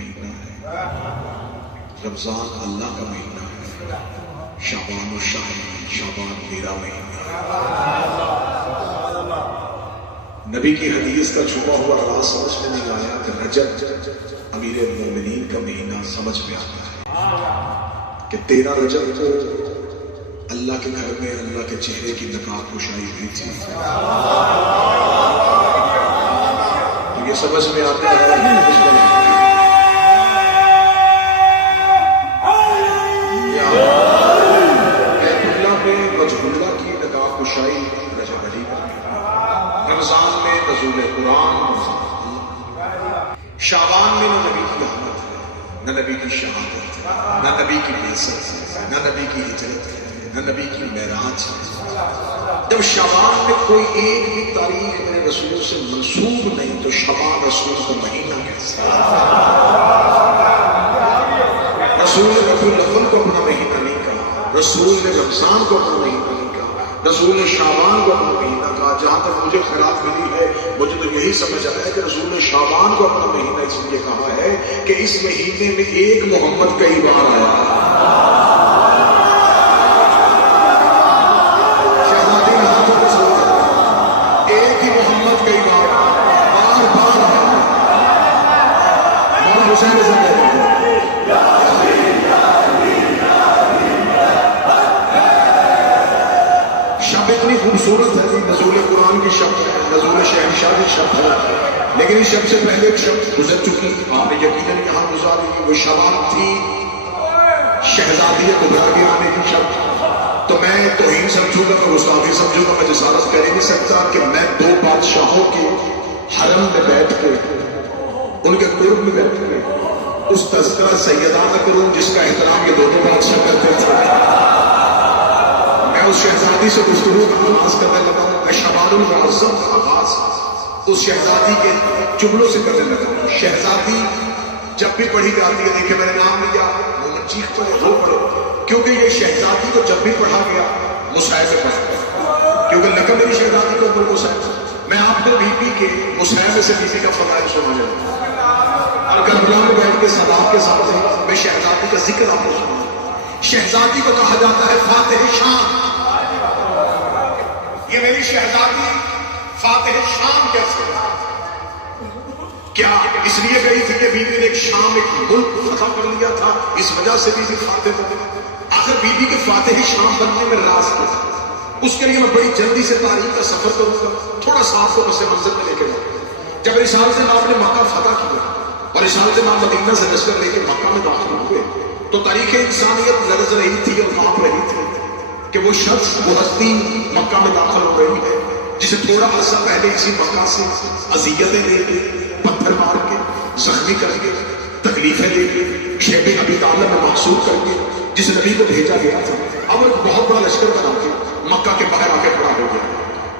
مہینہ ہے، رمضان اللہ کا مہینہ ہے، شعبان و شاہد، شعبان میرا مہینہ ہے۔ نبی کی حدیث کا چھپا ہوا راز سمجھ میں نہیں آیا کہ رجب امیر المومنین کا مہینہ سمجھ میں آتا ہے کہ 13 رجب کو اللہ کے گھر میں اللہ کے چہرے کی نقاب کشائی ہوئی تھی۔ یہ سمجھ میں آتا ہے مجھولہ کی نقاب کشائی رجب علی پر، رمضان میں نزول قرآن، شعبان میں نہ نبی کی آمد ہے، نہ نبی کی شہادت ہے، نہ نبی کی بعثت ہے، نہ نبی کی ہجرت ہے، نہ نبی کی معراج ہے۔ جب شعبان میں کوئی ایک بھی تاریخ میرے رسول سے منسوب نہیں تو شعبان رسول کا مہینہ کیسا؟ رسول نے ربیع الاول کو اپنا مہینہ نہیں کہا، رسول نے رمضان کو اپنا مہینہ نہیں کہا، رسول نے شعبان کو اپنا مہینہ کہا۔ جہاں تک مجھے خیرات ملی ہے مجھے تو یہی سمجھ آیا ہے کہ رسول نے شعبان کو اپنا مہینہ اس لیے کہا ہے کہ اس مہینے میں ایک محمد کئی بار آیا ہے۔ شہزادی نے ہاتھوں کو سوچا، ایک ہی محمد کئی بار بار بار آیا۔ مولانا حسین سے کہتے ہیں شب اتنی خوبصورت ہے، نزول قرآن کی شب ہے، نزول شہنشاہ کی شب ہے، لیکن اس شب سے پہلے ایک شب گزر چکی، آپ نے یقیناً یہاں گزاری، وہ شباب تھی شہزادی کبریٰ کے آنے کی شب۔ تو میں توہین سمجھوں گا، میں گستاخی سمجھوں گا، میں جسارت کر ہی نہیں سکتا کہ میں دو بادشاہوں کے حرم میں بیٹھ کے، ان کے قرب میں بیٹھ کے اس تذکرہ سیدہ نہ کروں جس کا احترام یہ دونوں بادشاہ کرتے تھے۔ میں اس شہزادی سے گفتگو کا آغاز کرنے لگا ہوں، میں شعبان المعظم کا آغاز اس شہزادی کے جملوں سے کرنے لگا ہوں۔ شہزادی جب بھی پڑھی جاتی ہے، دیکھیں میں نے نام لیا، مومن چیخ پڑے رو پڑے، کیونکہ یہ شہزادی کو جب بھی پڑھا گیا مصاحب سے پڑھا گیا، کیونکہ لقب میری شہزادی کو عمر مصاحب۔ میں آپ کو بی بی کے مصاحب سے بی بی کا فضائل سنانے لگا اور کربلا میں بیٹھ کے صداقت کے ساتھ میں شہزادی کا ذکر آپ کو سنا۔ شہزادی کو کہا جاتا ہے فاتح شام۔ یہ میری شہزادی فاتح شام کیسے؟ کیا اس لیے گئی تھی کہ بیوی نے ایک شام ایک ملک فتح کر لیا تھا، اس وجہ سے بیوی فاتح بنے؟ آخر بیوی کے فاتح شام بننے میں راز کیا؟ اس کے لیے میں بڑی جلدی سے تاریخ کا سفر کروں گا، تھوڑا سا آپ کو پس منظر میں لے کے جاؤں۔ جب رسالت مآب نے مکہ فتح کیا اور رسالت مآب مدینہ سے لشکر لے کے مکہ میں داخل ہوئے تو تاریخ انسانیت لرز رہی تھی اور کانپ رہی تھی کہ وہ شخص، وہ ہستی مکہ میں داخل ہو رہی ہے جسے تھوڑا عرصہ پہلے اسی مکہ سے اذیتیں دے کے، پتھر مار کے، زخمی کر کے، تکلیفیں دے کے، شیب ابی طالب میں محصور کر کے، جس نبی کو بھیجا گیا تھا، اب ایک بہت بڑا لشکر بنا کے مکہ کے باہر آ کے کھڑا ہو گیا۔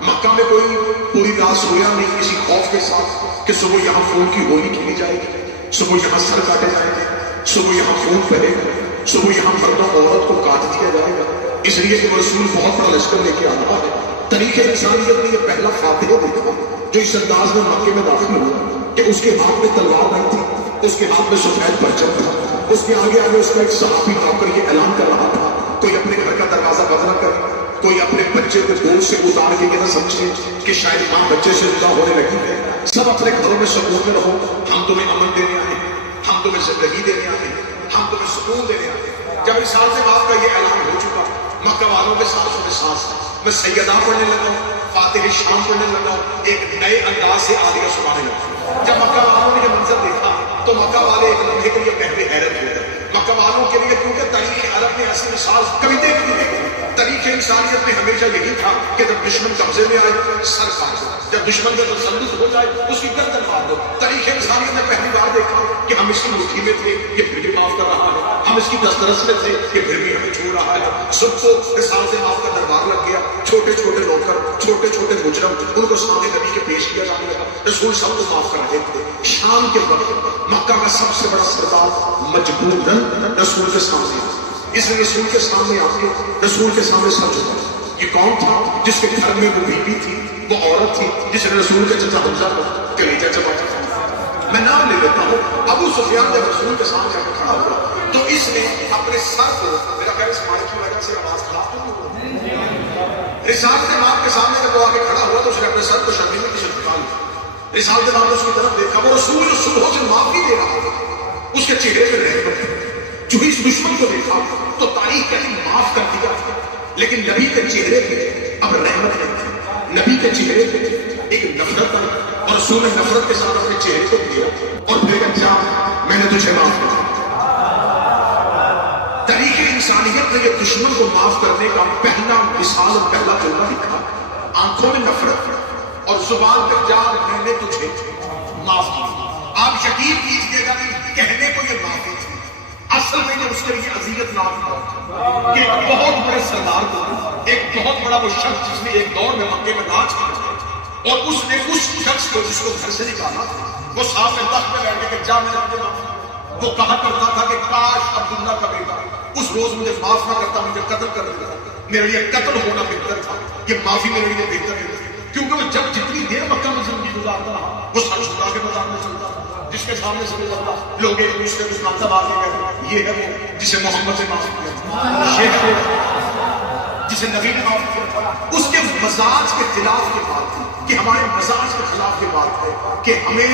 مکہ میں کوئی پوری رات سویا نہیں، کسی خوف کے ساتھ کہ صبح یہاں خون کی ہولی کھیلی جائے گی، صبح یہاں سر کاٹے جائیں گے، صبح یہاں خون بہے گا، صبح یہاں مردوں عورت کو کاٹ دیا جائے گا، اس لیے کہ رسول بہت بڑا لشکر لے کے آ رہا ہے۔ تاریخ انسانیت نے یہ پہلا فاتح دیکھا جو اس انداز میں مکے میں داخل ہوا کہ اس کے ہاتھ میں تلوار نہیں تھی، اس کے ہاتھ میں سفید پرچم تھا، اس کے آگے آگے اس کا ایک صحابی نوکر یہ اعلان کر رہا تھا، کوئی اپنے گھر کا دروازہ بند نہ کرے، کوئی اپنے بچے کو گود سے اتار کے نہ سمجھے کہ شاید ماں بچے سے جدا ہونے لگی ہے، سب اپنے گھروں میں سکون میں رہو، ہم تمہیں امن دینے آئے ہیں، ہم تمہیں زندگی دینے آئے ہیں، ہم تمہیں سکون دینے آئے ہیں۔ جب اس سال سے بعد کا یہ اعلان ہو چکا، مکہ والوں کے سانسوں میں سانس، میں سیدہ پڑھنے لگا ہوں، فاتح شام پڑھنے لگا ہوں، ایک نئے انداز سے آدیہ سنانے لگا۔ جب مکہ والوں نے یہ منظر دیکھا تو مکہ والے ایک لمحے کے لیے پہلے حیرت ہو گئے۔ مکہ والوں کے لیے کیونکہ تاریخ عرب میں ایسی مثال کبھی دیکھی نہیں گئی، تاریخ انسانیت میں ہمیشہ یہی تھا کہ جب دشمن قبضے میں آئے سر کاٹ دو، جب دشمن کا تسلط ہو جائے اس کی گردن مار دو۔ تاریخ انسانیت نے پہلی بار دیکھا کہ ہم اس کی مٹھی میں تھے، یہ پھر بھی معاف کر رہا ہے، ہم اس کی دسترس میں تھے، یہ پھر بھی ہمیں چھوڑ رہا ہے۔ سب کو رسالت مآب کا دربار لگ گیا، چھوٹے چھوٹے نوکر، چھوٹے چھوٹے مجرم، ان کو سامنے نبی کے پیش کیا جانے لگا، رسول سب کو معاف کر رہے تھے۔ شام کے وقت مکہ کا سب سے بڑا سردار مجبوراً رسول کے سامنے آیا، اس نے رسول کے سامنے آ کے رسول کے سامنے سر جھکایا۔ یہ کون تھا؟ جس کے گھر میں وہ بیوی تھی، وہ عورت تھی جس نے رسول کے چچا حمزہ کو کلیجہ چبایا تھا۔ میں نام لے لیتا ہوں. ابو سفیان جب رسول کے سامنے آ کے کھڑا ہوا تو اس نے اپنے سر کو، میرا خیال اس مائک کی وجہ سے آواز خراب ہو گئی، رسالت امام کے سامنے جب وہ آ کے کھڑا ہوا تو اس نے اپنے سر کو شرمندگی سے جھکا لیا. رسالت امام نے اس کی طرف دیکھا، وہ رسول جو صبح سے معافی دے رہا تھا، اس کے چہرے پہ رحمت ہے. جو اس دشمن کو دیکھا تو تاریخ کہتی معاف کر دیا، لیکن نبی کے چہرے پہ اب رحمت نہیں تھی. نبی کے چہرے پہ ایک نفرت ہے، اور رسول نے نفرت کے ساتھ اپنے چہرے کو دیا اور پھر کہا میں نے تجھے معاف کر دیا. تاریخ انسانیت نے یہ دشمن کو معاف کرنے کا پہلا مثال اور پہلا جملہ لکھا. آنکھوں میں نفرت اور زبان پہ جا میں نے تجھے معاف کیا. آپ یقین کیجیے گا کہ کہنے کو یہ معافی تھی، اصل میں یہ اس کے لیے اذیت ناک موت کہ ایک بہت بڑے سردار کو، ایک بہت بڑا وہ شخص جس نے ایک دور میں مکے میں راج کیا، اور اس نے اس شخص کو جس کو گھر سے نکالا وہ صاحب تخت میں بیٹھے کہ جا میں نے معاف. وہ کہا کرتا تھا کہ کاش عبداللہ کا بیٹا اس روز مجھے معاف نہ کرتا، مجھے قتل کر دیتا. میرے لیے قتل ہونا بہتر تھا، یہ معافی میرے لیے بہتر ہے. کیونکہ وہ جب جتنی دیر مکہ میں زندگی گزارتا رہا وہ سر خدا کے بازار میں چلتا تھا، جس کے سامنے سے گزرتا لوگ ایک دوسرے کو نام تباہ کر یہ ہے وہ جسے محمد سے معاف کیا، یہ ہے وہ جسے نبی نے معاف کیا. اس کے مزاج کے خلاف یہ بات تھی کہ ہمارے مزاج کے خلاف یہ بات ہے کہ ہمیں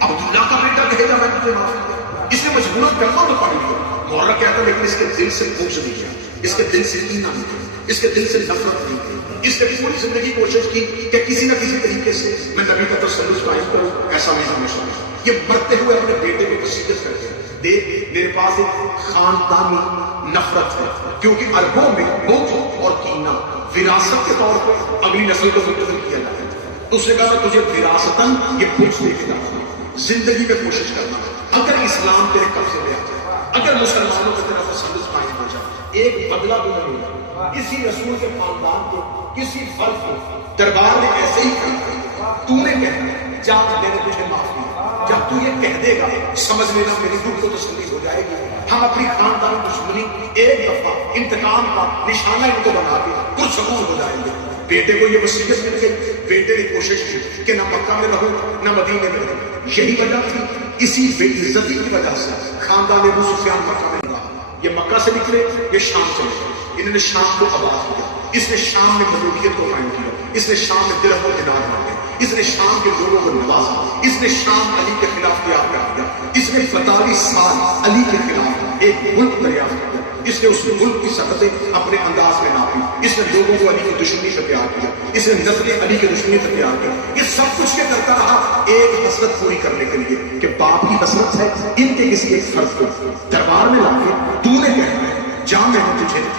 عبداللہ کا بیٹا کہے گا میں تجھے معاف کیا. اس نے مجبوراً کلمہ تو پڑھ لیا، محرہ کہتا، لیکن اس کے دل سے بغض نہیں کیا، اس کے دل سے کینہ نہیں کیا، اس کے دل سے نفرت نہیں کی. اس نے پوری زندگی کوشش کی کہ کسی نہ کسی طریقے سے میں نبی کا تسلط قائم کروں. ایسا نہیں ہمیشہ یہ مرتے ہوئے اپنے بیٹے کو وصیت کرتے ہیں، دیکھ میرے پاس ایک خاندانی نفرت ہے، کیونکہ عربوں میں بغض اور کینہ وراثت کے طور پر اگلی نسل کو منتقل کیا جاتا ہے. تو اس نے کہا میں تجھے وراثتاً یہ بغض دے کے جاتا ہوں، زندگی میں کوشش کرنا. اگر اسلام تیرے قبضے میں آ جائے، اگر مسلمانوں کا تیرا تسلط قائم ہو جائے، ایک بدلہ تو نہیں ہوگا. کسی رسول کے خاندان کو، کسی فرد کو دربار میں ایسے ہی کہا تو نے کہنا جا میں نے تجھے معاف کیا. جب تو یہ کہہ دے گا سمجھ لینا میری روح کو تسلی ہو جائے گی. ہم اپنی خاندان دشمنی ایک دفعہ انتقام کا نشانہ ان کو بنا کے پرسکون ہو جائیں گے. بیٹے کو یہ وصیت مل گئی، بیٹے نے کوشش کی کہ نہ مکہ میں رہوں نہ مدینے میں رہوں. یہی وجہ تھی، اسی بے عزتی کی وجہ سے خاندان ابو سفیان مکہ میں رہا. یہ مکہ سے نکلے، یہ شام چلے گئے. انہوں نے شام کو آباد کیا، اس نے شام میں ملوکیت کو قائم کیا، اس نے شام میں درہم و دینار مانگے، اس نے شام کے لوگوں کو نوازا، اس نے شام علی کے خلاف تیار کر دیا. اس نے 42 سال علی کے خلاف ایک ملک دریافت کیا. اس نے اس ملک کی سطحیں اپنے انداز میں ناپی. اس نے لوگوں کو علی کی دشمنی سے پیار کیا، اس نے نسل علی کی دشمنی سے پیار کیا. یہ سب کچھ کے کرتا رہا ایک حسرت پوری کرنے کے لیے کہ باپ کی حسرت ہے ان کے کسی ایک فرد کو دربار میں لا کے تو نے کہنا ہے جا میں نے تجھے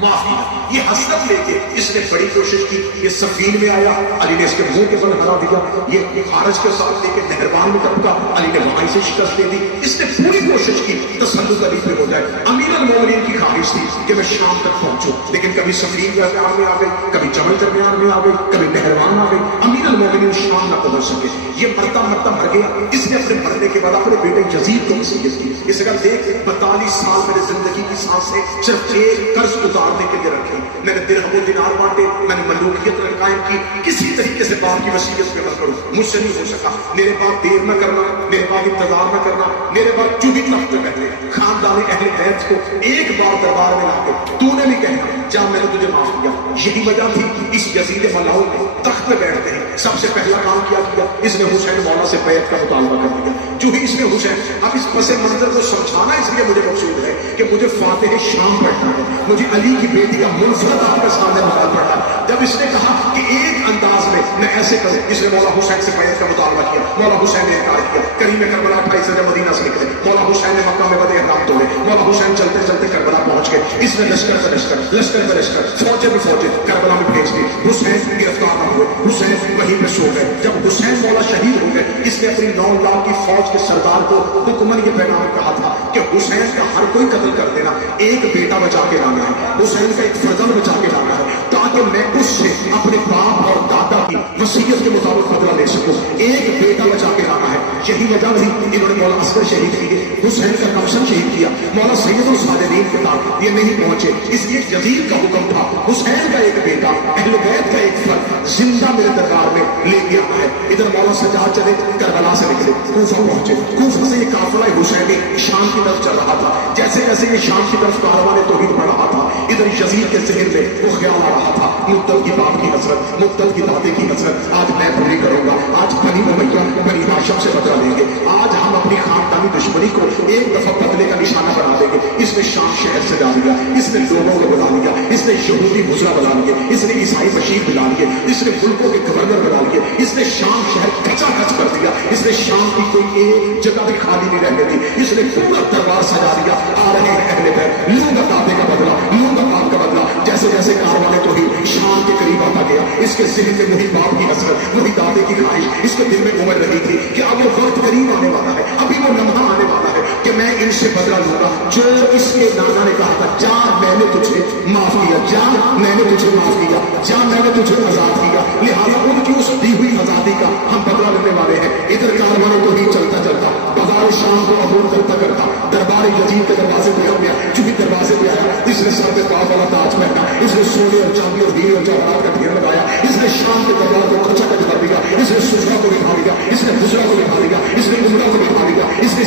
معافی. یہ حسرت لے کے اس نے بڑی کوشش کی. یہ سفین میں آیا، علی نے اس کے منہ کے بل ہرا دیا. یہ خارج کے ساتھ لے کے نہروان میں ٹپکا، علی نے وہاں سے شکست دے دی. اس نے پوری کوشش کی تسلط علی پہ ہو جائے. امیر المومنین کی خواہش تھی کہ میں شام تک پہنچوں، لیکن کبھی سفین درمیان میں آ گئی، کبھی جمل درمیان میں آ گئی، کبھی نہروان آ گئی. امیر المومنین شام نہ پہنچ سکے. یہ مرتا مرتا مر گیا. اس نے اپنے مرنے کے بعد اپنے بیٹے یزید کو وصیت کی. اس نے کہا دیکھ 42 سال میرے زندگی کی سانسیں صرف ایک قرض اتارنے کے لیے رکھی. میں نے درہم و دینار بانٹے، میں نے ملوکیت قائم کی. کسی طریقے سے باپ کی وصیت پہ نہ کروں، مجھ سے نہیں ہو سکا. میرے باپ دیر نہ کرنا، میرے باپ انتظار نہ کرنا. میرے باپ جو بھی تخت پہ بیٹھے خاندان اہل بیت کو ایک بار دربار میں لا کے تو نے بھی کہنا جا میں نے تجھے معاف کیا. یہی وجہ تھی اس یزید ملعون نے تخت پہ بیٹھتے ہیں سب سے پہلا کام کیا اس نے حسین مولا سے بیعت کا مطالبہ کر دیا. جو ہی اس نے حسین، اب اس پس منظر کو سمجھانا اس لیے مجھے مقصود ہے کہ مجھے فاتح شام پڑھنا ہے، مجھے علی کی بیٹی کا منفرد آپ کے سامنے مقام پڑھا. جب اس نے کہا کہ ایک انداز میں ایسے کروں، اس نے مولا حسین سے بیعت کا مطالبہ کیا. مولا حسین نے انکار کیا. کریم کربلا 28 سے مدینہ سے نکلے، مولا حسین نے مکہ میں بدے احرام توڑے. مولا حسین چلتے چلتے کربلا پہنچ گئے. اس نے لشکر پہ لشکر فوجیں بھی فوجیں کربلا میں بھیج دی. حسین گرفتار نہ ہوئے، حسین وہیں پہ سو گئے. جب حسین مولا شہید ہو گئے، اس نے اپنی 9 لاکھ کی فوج کے سردار کو حکمن یہ پیغام کہا تھا کہ حسین کا ہر کوئی قتل کر دینا، ایک بیٹا بچا کے لانا ہے، حسین کا ایک فرزند بچا کے لانا ہے تاکہ میں اس سے اپنے باپ اور دادا کی وصیت کے مطابق بدلہ لے سکوں. ایک بیٹا بچا کے لانا ہے. یہی وجہ تھی انہوں نے مولا اصغر شہید کیے، حسین کا کمشن شہید کیا، مولا سید الصالحین کے تھا یہ نہیں پہنچے، اس لیے یزید کا حکم تھا حسین کا ایک بیٹا اہل بیت کا ایک فرد زندہ میرے دربار میں لے کے آنا ہے۔ ادھر مولا سجاد چلے کربلا سے نکلے کوفہ پہنچے، کوفہ سے یہ قافلہ حسینی شام کی طرف چل رہا تھا، جیسے جیسے یہ شام کی طرف کاروان توحید بڑھ رہا تھا ادھر یزید کے ذہن میں وہ خیال آ رہا تھا مقتل کی باپ کی حسرت، مقتل کی دادے کی حسرت آج میں پوری کروں گا، آج بنی امیہ بنی ہاشم سے بدلہ لیں گے، آج ہم اپنی خاندانی دشمنی کو ایک دفعہ بدلے کا نشانہ بنا دیں گے۔ اس نے شام شہر سے ڈال دیا، اس نے لوگوں کو بلا لیا، اس نے یہودی بزرا بنا لیے، اس نے عیسائی بشیر بلا لیے، اس نے ملکوں کے گورنر بنا لیے، اس نے شام شہر کچا کچ کر دیا، اس نے شام کی کوئی ایک جگہ بھی خالی نہیں رہنے دی، اس نے پورا دربار سجا دیا۔ آ رہے ہیں اہل بیت، لوں گا دادے کا بدلہ، لوں گا باپ کا بدلہ۔ جیسے جیسے کاروان توحید شام کے قریب آتا گیا اس کے ذہن میں وہی باپ کی حسرت، وہی دادے کی خواہش اس کے دل میں عمر رہی تھی کہ اب وہ وقت قریب آنے والا ہے، ابھی وہ لمحہ آنے والا ہے کہ میں ان سے بدلہ لوں گا۔ جو اس کے نانا نے کہا تھا جا میں نے تجھے معاف کیا، جا میں نے تجھے معاف کیا، جا میں نے تجھے آزاد کیا، لہٰذا ان کی اس دی ہوئی آزادی کا ہم بدلہ لینے والے ہیں۔ ادھر کاروان توحید چلتا چلتا بازار شام کو عبور کرتا کرتا دربار یزید کے دروازے پہ آ گیا، چونکہ دروازے پہ آیا اس نے سر پہ پاؤ والا تاج پہنا، اس نے سونے اور چاندی اور ہیرے اور جواہرات کا ڈھیر لگایا، اس نے شام کے دربار کو کچا کچ کر دیا، اس نے سفرا کو بٹھا لیا، اس نے بزرا کو بٹھا لیا، اس نے عمرہ کو بٹھا لیا، اس نے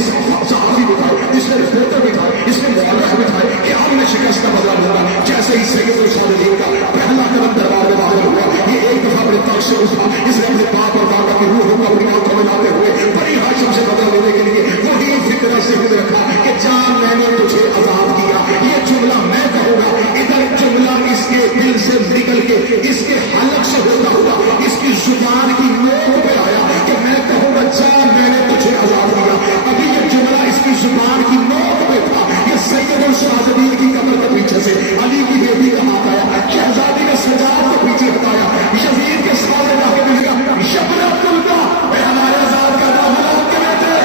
صحافی بٹھائے، اس نے رپورٹر بٹھائے، اس نے مورخ بٹھائے کہ ہم نے شکست کا بدلہ لیا۔ جیسے ہی سید الصالحین کا پہلا قدم دربار میں داخل ہوا یہ ایک دفعہ اپنے تخت سے اٹھا، اس نے اپنے باپ اور دادا کی روح کو اپنی آنکھوں میں لاتے ہوئے بنی ہاشم سے بدلہ لینے کے لیے وہی فکر ذہن رکھا کہ جان میں نے تجھے آزاد کیا۔ یہ جملہ میں کہوں گا، ادھر جملہ اس کے دل سے نکل کے اس کے حلق سے ہوتا ہوا اس کی زبان کی نوک پہ آیا کہ میں کہوں گا جان میں نے تجھے آزاد کیا۔ ابھی یہ جملہ اس کی زبان کی نوک پہ تھا، یہ سید الصالحین کی قبر کے پیچھے سے علی کی بیٹی کا ہاتھ آیا، شہزادی نے سجاد کو پیچھے ہٹایا، یزید کے سامنے جا کے مل گیا، شبر عبداللہ اے ہمارے آزاد کا نام حلال کے بیٹے۔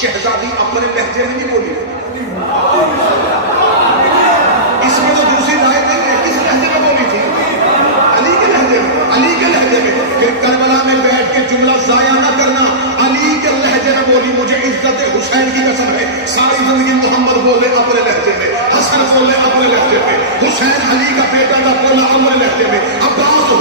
شہزادی اپنے لہجے میں نہیں بولی، اس میں تو دوسری رائے نہیں ہے، کس لہجے میں بولی تھی؟ علی کے لہجے میں، علی کے لہجے میں۔ پھر کربلا میں بیٹھ کے جملہ ضائع نہ کرنا، علی کے لہجے میں بولی، مجھے عزت حسین کی قسم ہے ساری زندگی محمد بولے اپنے لہجے میں، حسن بولے اپنے لہجے میں، حسین علی کا بیٹا نہ بولا اپنے لہجے میں، عباس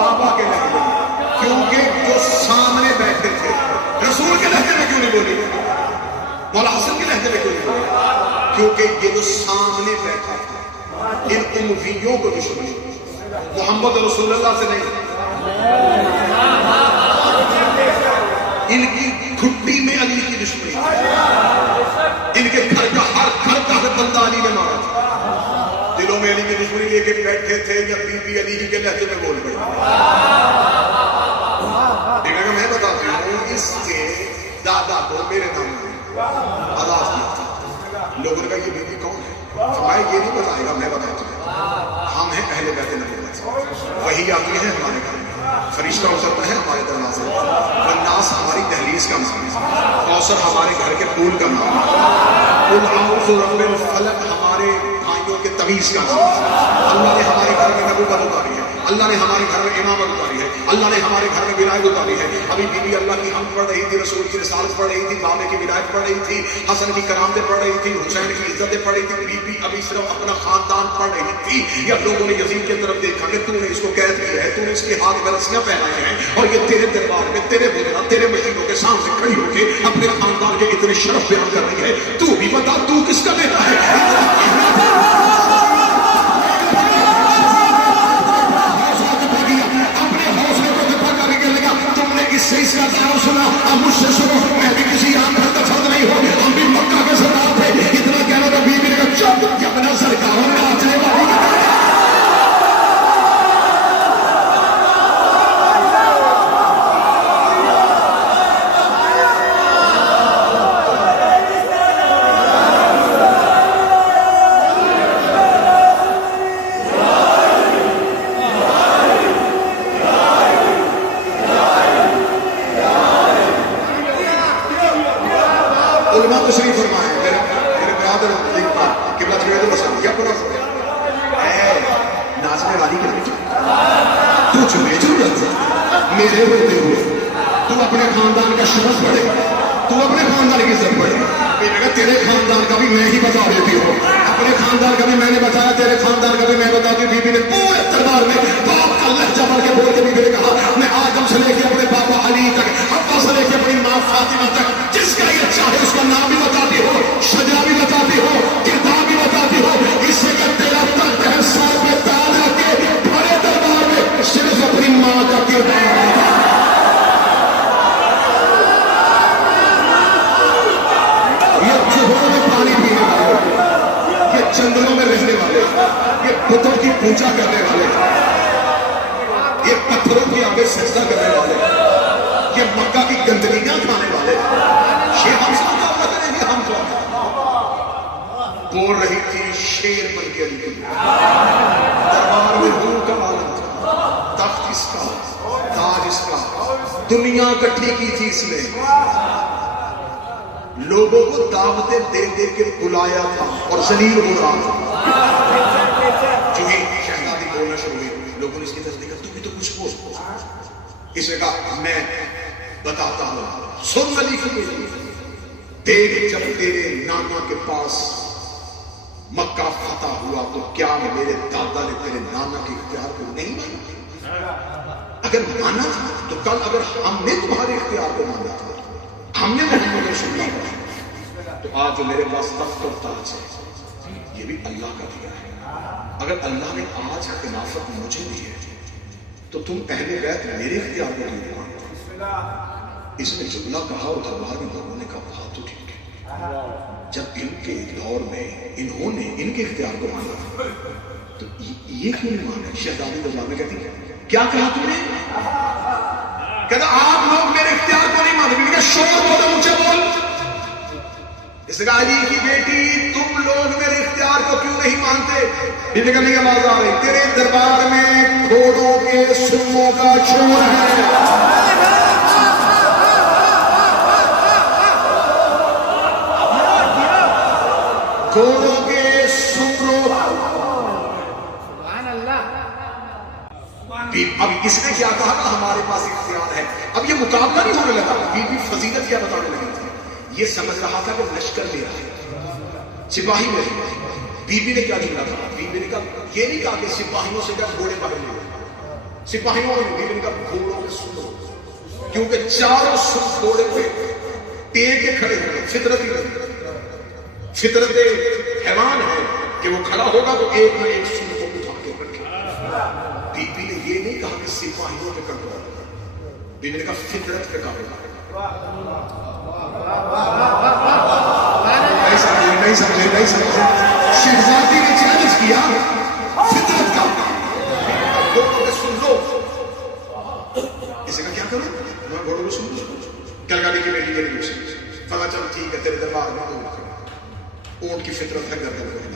بابا کے لہجے میں، کیونکہ جو سامنے بیٹھے تھے رسول کے لہجے میں کیوں نہیں بولی، مولا حسن کے لہجے میں کیوں نہیں بولی؟ کیونکہ یہ جو سامنے بیٹھا تھا ان امویوں کو دشمنی محمد رسول اللہ سے نہیں، ان کی گھٹی میں علی کی دشمنی، ان کے گھر کا ہر بندہ علی نے مارا تھا، دلوں میں علی کی دشمنی لے کے بیٹھے تھے یا بی بی علی کے لہجے میں بول پڑے؟ میں بتاتی ہوں اس کے دادا کو میرے نام میں آزاد کیا تھا، لوگوں نے کہا یہ بیوی کون ہے؟ فرمایا یہ نہیں بتائے گا، میں بتاتا ہوں، ہم ہیں اہل بیت نبوت، وہی آتی ہے ہمارے گھر میں، فرشتہ اترتا ہے ہمارے دروازے پر، والناس ہماری دہلیز کا نام ہے، کوثر ہمارے گھر کے پول کا نام ہے، قل اعوذ برب الفلق ہمارے بھائیوں کے تعویذ کا نام ہے، اللہ نے ہمارے گھر میں نبوت اتاری ہے، اللہ نے ہمارے گھر میں امامت اتاری ہے، اللہ نے ہمارے گھر میں ولایت اتاری ہے۔ ابھی بی بی اللہ کی حمد پڑھ رہی تھی، رسول کی رسالت پڑھ رہی تھی، بابے کی ولایت پڑھ رہی تھی، حسن کی کرامتیں پڑھ رہی تھی، حسین کی عزتیں پڑھ رہی تھی، بی بی ابھی صرف اپنا خاندان پڑھ رہی تھی، یا لوگوں نے یزید کی طرف دیکھا کہ تو نے اس کو قید کیا ہے، تو نے اس کے ہاتھ میں رسیاں پہنائی ہیں، اور یہ تیرے دربار میں تیرے بدلا تیرے مشینوں کے سامنے کھڑی ہو کے اپنے خاندان کے اتنے شرف بیان کر رہی ہے، تو بھی بتا تو کس کا بیٹا ہے؟ اس کا نام سنا، اب مجھ سے سنو، میں بھی کسی عام گھر کا فرد نہیں ہوں، ہم بھی مکہ کے سردار تھے، اتنا کہنا تھا بیوی نے کہا چپ کہ اپنا سرکاروں میں آ جائے گا۔ تشریف فرمائے میرے برادر قبلہ جوید الحسن یا پڑھا ناچنے والی کے لیے تو چنے ضرورت میرے ہوتے ہوئے تو اپنے خاندان کا شرف پڑھے، تو اپنے خاندان کی عزت پڑھے، میں نے کہا تیرے خاندان کا بھی میں ہی بتا دیتی ہوں، اپنے خاندان کا بھی میں نے بتایا، تیرے خاندان کا بھی میں بتاتی ہوں۔ بی بی نے پورے دربار میں باپ کا لہجہ بڑھ کے بول کے بی بی نے کہا میں آدم سے لے کے اپنے بابا علی تک، ابا سے لے کے اپنی ماں فاطمہ تک، جس کا یہ چاہے اس کا نام بھی بتاتی ہو، شجرا بھی بتاتی ہو، کردار بھی بتاتی ہو، اس سے کہ تیرا تخت ہے سر پہ تاج رکھ کے بڑے دربار میں صرف اپنی ماں کا کردار۔ یہ جوہروں میں پانی پینے والے، یہ جنگلوں میں رہنے والے، یہ بتوں کی پوجا کرنے والے، یہ پتھروں کے آگے سجدہ کرنے والے، یہ مکہ کی گندگیاں کھانے والے، یہ ہم سب کا مطلب ہے کہ ہم کون بول رہی تھی شیر بن کے علی دربار میں ہوں کا عالم تھا، تخت اس کا، تاج اس کا، دنیا اکٹھی کی تھی اس نے، لوگوں کو دعوتیں دے دے کے بلایا تھا اور ذلیل ہو رہا تھا۔ جو ہی شہزادی بولنا شروع ہوئی، لوگوں نے اس کی تصدیق تو بھی تو کچھ بول، اس نے کہا میں بتاتا ہوں، سن علی کی دیکھ جب تیرے نانا کے پاس مکہ فتح ہوا تو کیا میرے دادا نے تیرے نانا کے اختیار کو نہیں مانا؟ اگر مانا تھا تو کل اگر ہم نے تمہارے اختیار کو مانا تھا، ہم نے محمد رسول اللہ تو آج جو میرے پاس تخت اور تاج ہے یہ بھی اللہ کا دیا ہے۔ اگر اللہ نے آج خلافت مجھے دی ہے تو تم اہل بیت میرے اختیار کو نہیں مانتے۔ اس نے جملہ کہا اور دربار میں لوگوں نے کہا بات تو ٹھیک ہے، جب ان کے دور میں انہوں نے ان کے اختیار کو مانا تو یہ کیوں نہیں مانا؟ شہزادی دربار میں کہتی کیا کہا تم نے؟ کہتا آپ لوگ میرے اختیار کو نہیں مانتے، میں نے کہا شور بولو مجھے بول، اس نے کہا علی کی بیٹی تم لوگ میرے اختیار کو کیوں نہیں مانتے؟ بیوی کرنے کی آواز آ رہی تیرے دربار میں گھوڑوں کے سنگوں کا شور ہے، گھوڑوں کے سنگوں۔ اب اس نے کیا کہا کہ ہمارے پاس اختیار ہے، اب یہ مقابلہ نہیں ہونے لگا، بی بی فضیلت کیا بتانے لگی تھی، یہ سمجھ رہا تھا کہ لشکر لے رہا ہے، سپاہی میں بی بی نے کیا جملہ کہا؟ بی بی نے کہا یہ نہیں کہا کہ سپاہیوں سے کیا گھوڑے پکڑ لے، سپاہیوں نے بھی ان کا گھوڑوں پہ سنو، کیونکہ چاروں سن گھوڑے پہ ٹیک کے کھڑے ہوئے، فطرت حیوان ہے کہ وہ کھڑا ہوگا تو ایک نہ ایک سن کو اٹھا کے رکھے. بی بی نے یہ نہیں کہا کہ سپاہیوں پہ کنٹرول، بی بی نے کہا فطرت پہ قابو کرے. نہیں سمجھے. شہزادی نے چیلنج کیا فطرت کا گھوڑوں پہ سن لو. اسے کہا کیا کروں میں گھوڑوں کو سن لوں. کلکالی کی بیٹی کے لیے کہا چل ٹھیک ہے تیرے دربار میں اونٹ کی فطرت ہے گردن کو ہلا.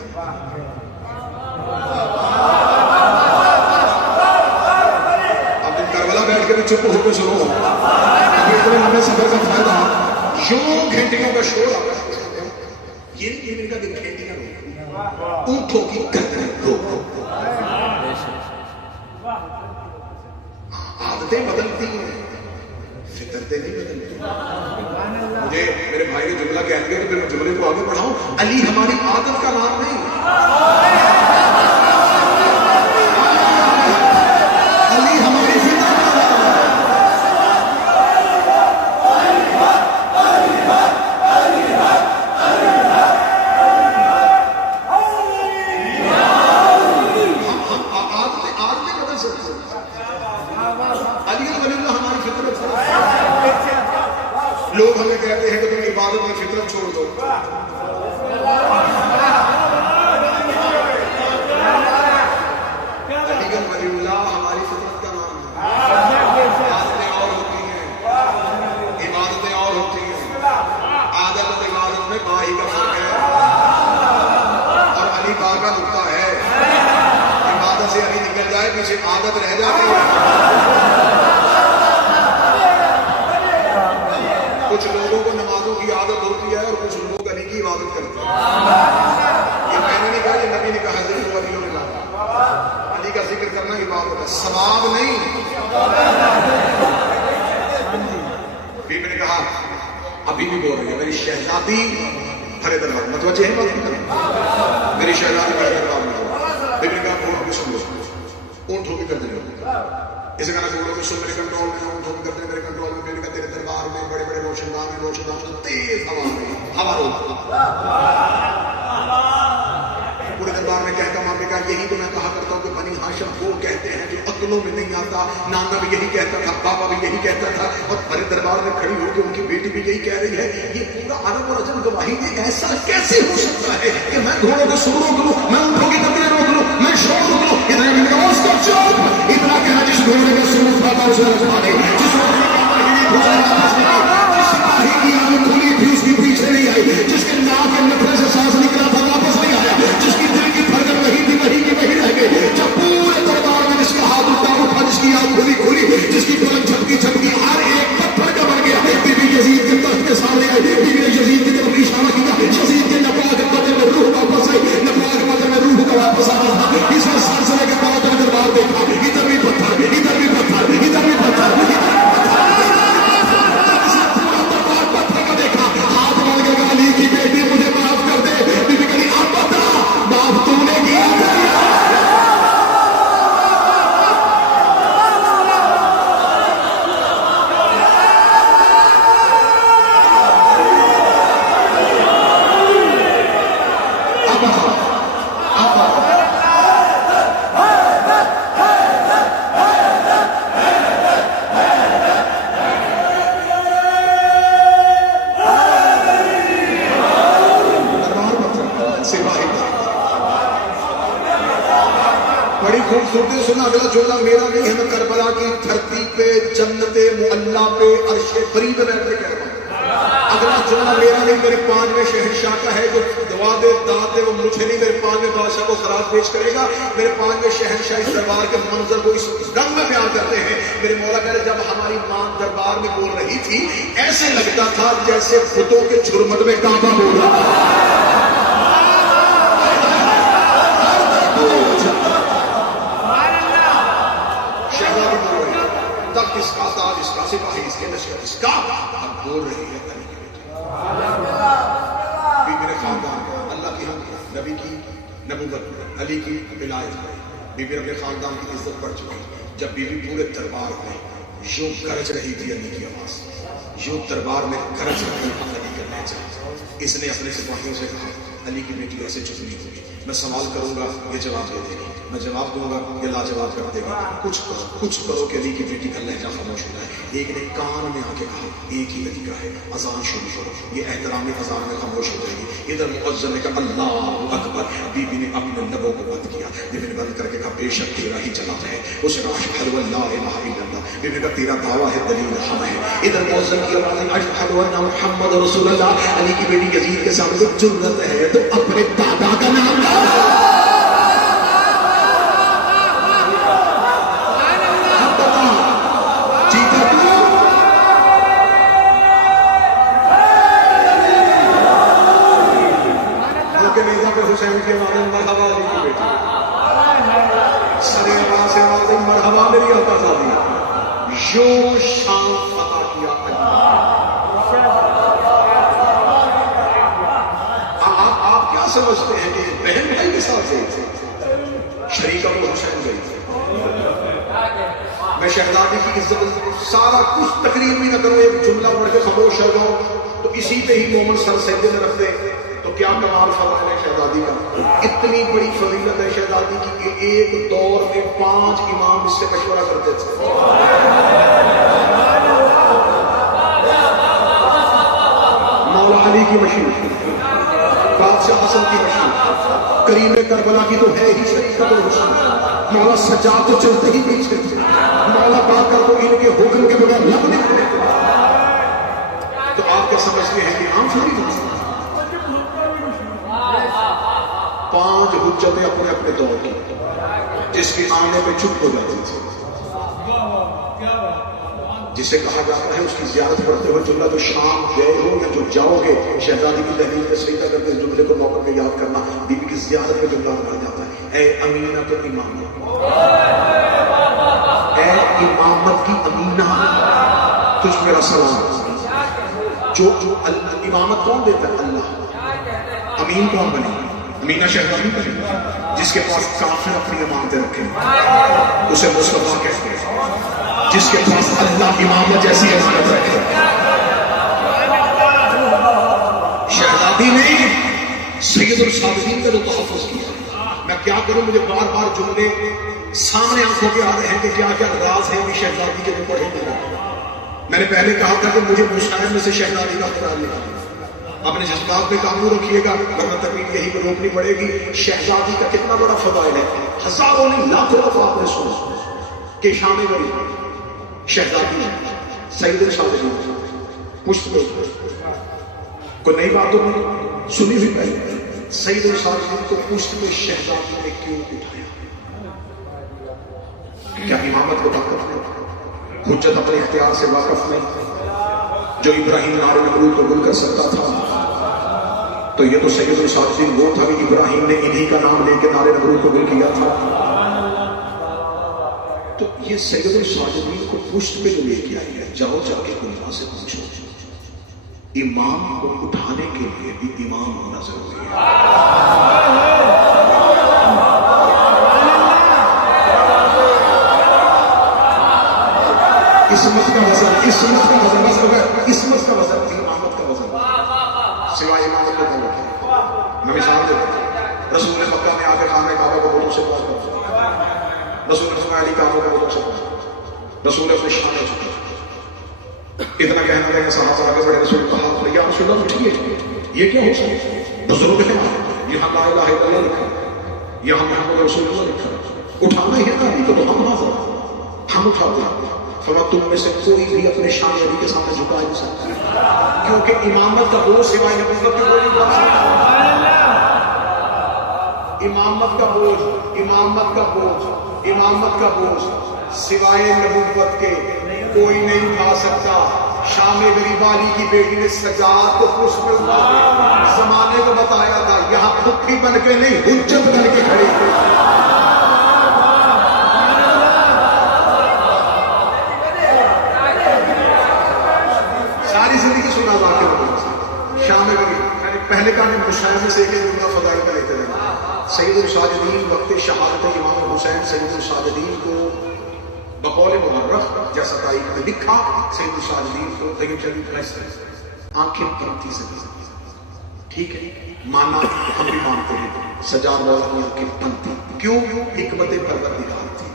اب تم کربلا بیٹھ کے بھی چپ ہو کے سنو. اتنے لمبے سفر کا فائدہ یوں گھنٹیوں کا شور آ رہا ہے. یہ نہیں کہ ان کا دن گھنٹیاں روکو، اونٹوں کی گردن روکو. عادتیں بدلتی ہیں، فطرتیں نہیں بدلتی. مجھے میرے بھائی نے جملہ کہہ دیا تو پھر میں جملے کو آگے بڑھاؤں. علی ہماری عادت کا نام نہیں، علی ہماری فطرت کا نام ہے. عادتیں بدل سکتے ہیں. علی ولی اللہ ہماری فطرت ہے. لوگ ہمیں کہتے ہیں کہ تم عبادت میں فطرت چھوڑ دو. علی ولی اللہ ہماری فطرت کا نام ہے. عادتیں اور ہوتی ہیں، عبادتیں اور ہوتی ہیں. عادت اور عبادت میں باہی کا فرق ہے اور علی با کا نقطہ ہے. عبادت سے علی نکل جائے پیچھے عادت رہ جاتی ہے. کچھ لوگوں کو نمازوں کی عادت ہوتی ہے اور کچھ لوگ علی کی عبادت کرتے ہیں. یہ میں نے نہیں کہا، یہ نبی نے کہا، حضرت علی نے کہا. علی کا ذکر کرنا عبادت ہے، ثواب نہیں. بی بی نے کہا ابھی بھی بول رہی ہے میری شہزادی بھرے دربار. متوجہ ہے بات؟ میری شہزادی بھرے دربار میں. بی بی نے کہا گھوڑوں کی سن لو، اونٹوں کی گردن لو. اسے کہنا گھوڑوں کی سن میرے کنٹرول میں، اونٹوں کی گردن میرے کنٹرول میں. بی بی کا تیرے دربار میں بڑے بڑے روشن دان تیز ہوا روک. پورے دربار میں کہتا ہوں آپ نے کہا یہی تو میں کہا کرتا ہوں کہ بنی ہاشم وہ کہتے ہیں جو عقلوں میں نہیں آتا. نانا بھی یہی کہتا تھا، بابا بھی یہی کہتا تھا، اور بڑے دربار میں کھڑی ہو کے ان کی بیٹی بھی یہی کہہ رہی ہے. یہ پورا عرب اور عجم گواہی دے. ایسا کیسے ہو سکتا ہے کہ میں گھوڑوں کو سن روک لوں، میں اونٹوں کی گردنیں روک لوں، میں شور روک لوں. اتنا کہنا جس گھوڑے کا سر اٹھاتا اسے رکھا دے، جس سپاہی کی آنکھ کھلی تھی اس کی پیچھے نہیں آئی، جس کے ناک کے نفرے سے سانس نکلا تھا واپس نہیں آیا، جس کی دل کی دھڑکن وہی تھی وہی کی وہی رہ گئی. جب پورے دربار میں جس کا ہاتھ اٹھا جس کی آنکھ کھلی جس کی پلک جھپکی ہر ایک پتھر کا بن گیا. بی بی یزید کے تخت کے سامنے آئی. بی بی نے یزید کی طرف اشارہ کیا. یزید کے نپاک بدن میں روح واپس آئی. نپاک بدن میں روح کا واپس آنا تھا. اس میں سلسلے کے بعد دربار دیکھا، ادھر بھی پتھر، ادھر بھی پتھر، ادھر بھی پتھر. بڑی خوبصورتی سے سنا. اگلا جملہ میرا نہیں ہے، میں کربلا کی دھرتی پہ جنت معلا پہ عرش بری میں بیٹھ کے کہہ رہا ہوں. اگلا جملہ میرا نہیں، میرے 5ویں شہنشاہ کا ہے جو دعا دے داد دے وہ مجھے نہیں، میرے 5ویں بادشاہ کو خراج پیش کرے گا. میرے 5ویں شہنشاہ اس دربار کے منظر کو اس رنگ میں بیان کرتے ہیں. میرے مولا کہہ رہے جب ہماری ماں دربار میں بول رہی تھی ایسے لگتا تھا جیسے بتوں کے جھرمٹ میں کعبہ بول رہا تھا. تخت اس کا، تاج اس کا، سپاہی اس کے، لشکر اس کا. اب بول رہی ہے علی کی بیٹی. بی میرے خاندان اللہ کی حمد، نبی کی نبوت، علی کی ولایت، بی بی اپنے خاندان کی عزت بڑھ چکی ہے. جب بیوی پورے دربار میں یوں گرج رہی تھی علی کی آواز، یوں دربار میں گرج رہی علی کے نیچے، اس نے اپنے سپاہیوں سے کہا علی کی بیٹی ایسے چپ نہیں ہوگی، میں سوال کروں گا یہ جواب دے دے گی، میں جواب دوں گا یہ لاجواب کر دے گا، کچھ کرو کہ علی کی بیٹی کا لہجہ خاموش ہو جائے۔ ایک نے کان میں آ کے کہا ایک ہی طریقہ ہے، اذان شروع کرو، یہ احترام اذان میں خاموش ہو جائے گی۔ ادھر مؤذن نے کہا اللہ اکبر، بی بی نے اپنے لبوں کو بند کیا، بی بی نے بند کر کے کہا بے شک تیرا ہی چلا ہے، اس نے اشہد ان لا الہ الا اللہ، بی بی نے کہا تیرا دعویٰ ہے دلیل ہم ہے۔ ادھر مؤذن کی آواز اشہد ان محمد رسول اللہ، علی کی بیٹی یزید کے سامنے جرأت ہے تو اپنے دادا کا نام حسین کی آواز مرحبا علی کی بیٹی، سر آواز سے آواز مرحبا میری آقا زادی، یوں شام فتح کیا آپ کیا سمجھتے ہیں کہ بہن بھائی کے ساتھ گئی تھی؟ شریکہ کو حسین گئی تھی۔ میں شہزادی کی عزت سارا کچھ تقریر بھی نہ کروں، ایک جملہ پڑھ کے خاموش ہو جاؤں تو اسی پہ ہی مومن سر سجدے میں رکھ دے تو کیا کمال فرمان ہے شہزادی کا۔ اتنی بڑی فضیلت ہے شہزادی کی کہ ایک دور میں 5 امام اس سے مشورہ کرتے تھے۔ مولا علی کی مشہور، بادشاہ حسن کی مشہور، کریم کربلا کی تو ہے ہی شریعت الحسن، مولا سجاد تو چلتے ہی پیچھے تھے، مولا باقر کو ان کے حکم کے بغیر لب نہیں کھلتے۔ تو آپ کیا سمجھتے ہیں کہ عام تھوڑی نہیں؟ 5 حجتیں اپنے اپنے دور کی، جس کے آنے پہ چپ ہو جاتی تھی، جسے کہا جاتا ہے اس کی زیارت پڑھتے ہوئے جملہ تو شام گئے ہو یا جو جاؤ گے، شہزادی کی دہلیز پہ سجدہ کرتے اس جملے کو موقع پہ یاد کرنا، بی بی کی زیارت میں جملہ کہا جاتا ہے اے امینہ تو امامت، اے امامت کی امینہ، تجھ میرا سلام۔ جو امامت کون دیتا ہے؟ اللہ۔ امین کون بنے؟ امینہ شہزادی بنے، جس کے پاس کافر اپنی امانتیں رکھے اسے مصطفیٰ کہتے ہیں، جس کے پاس اللہ امامت جیسی امانت رکھے۔ شہزادی نے سید الصابرین کا جو تحفظ کیا، میں کیا کروں، مجھے بار بار جملے سامنے آنکھوں کے آ رہے ہیں کہ کیا کیا راز ہے ابھی شہزادی کے جو پڑھے ہوئے۔ میں نے پہلے کہا تھا کہ مجھے مشاعر میں سے شہزادی کا خیال نکالنا، اپنے جذبات پہ قابو رکھیے گا ورنہ تقریر یہی کو روکنی پڑے گی۔ شہزادی کا کتنا بڑا فضائل ہے، ہزاروں نے لاکھوں دفعہ آپ نے سنا کہ شام غریب شہزادی سید الصابرین پشت کو نئی باتوں میں سنی ہوئی پہلے سید الصابرین کو پشت میں شہزادی نے کیوں اٹھایا؟ کیا امامت کو طاقت نہیں؟ حجت اپنے اختیار سے واقف نہیں؟ جو ابراہیم نار نمرود کو گل کر سکتا تھا تو یہ تو سید الصابرین وہ تھا کہ ابراہیم نے انہی کا نام لے کے نار نمرود کو گل کیا تھا۔ تو یہ سید الصابرین کو پشت پہ لے کے آئی ہے، جاؤ جا کے علماء سے پوچھو، امام کو اٹھانے کے لیے بھی امام ہونا ضروری ہے۔ عصمت کا وزن، عصمت کا وزن، عصمت کا وزن، امامت کا وزن سوائے امامت کا تعلق ہے۔ میں مثال دیتا ہوں، رسول مکہ میں آ کے خانہ کعبہ کو بتوں سے پاس کرتا، رسول نے علی کعبہ کو بتوں سے پاس، رسول اپنے شان میں چھپا، اتنا کہنا لگا صحابہ آگے بڑھے، رسول کہا یا رسول اللہ اٹھیے، یہ کیا ہو سکتا؟ بزرگ کہنا یہاں لا الہ الا اللہ لکھا، یہاں محمد رسول اللہ لکھا، اٹھانا ہی ہے نا، تو ہم حاضر، ہم اٹھاتے ہیں۔ فرمایا تم میں سے کوئی بھی اپنے شان علی کے سامنے جھکا نہیں سکتا، کیونکہ امامت کا بوجھ سوائے نبوت کے کوئی نہیں اٹھا سکتا۔ امامت کا بوجھ، امامت کا بوجھ، امامت کا بوجھ سوائے نبوت کے کوئی نہیں اٹھا سکتا۔ شام غریب علی کی بیٹی نے سجاد کو پشت میں اٹھا زمانے کو بتایا تھا، یہاں پھپھی بن کے نہیں حجت بن کے کھڑے تھے۔ ساری زندگی سنا واقع ہوگا شام غریب، پہلے کا میں مشاہدے میں سے ایک جملہ فضائل کا لیتے رہے۔ سید الساجدین وقت شہادت امام حسین سید الساجدین کو بقول مورخ جیسا تاریخ میں لکھا سید الساجدین کو لیکن چلیے آنکھیں پنتی سے ٹھیک ہے مانا ہم بھی مانتے ہیں سجاد مولا کی آنکھیں پنتی کیوں حکمت پروردگار تھی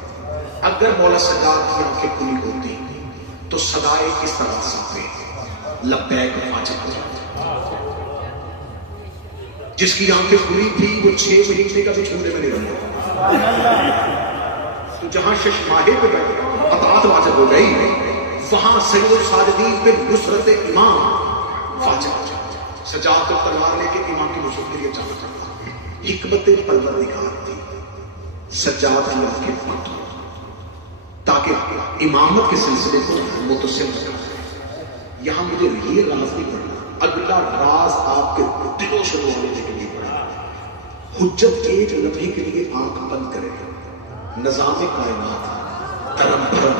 اگر مولا سجاد کی آنکھیں کھلی ہوتی تو صدائے کس طرح سے لبیک واجب ہو جاتی جس کی آنکھیں کھلی تھی وہ 6 مہینے کا بھی چھوڑنے میں نہیں رہا تو جہاں ششماہے پہ بیٹھے اطاعت واجب ہو گئی وہاں سید الساجدین پہ نصرت امام واجب ہو جاتی سجاد کو تلوار لے کے امام کی نصرت کے لیے جانا چاہتا حکمت پروردگار تھی سجاد کی آنکھیں بند ہو تاکہ امامت کے سلسلے کو متصل ہو یہاں مجھے یہ راز نہیں پڑھنا اگلا راز آپ کے دلوں سے دعانے کے لیے پڑھا حجت ایک لمحے کے لیے آنکھ بند کرے نظام کائنات ترم بھرم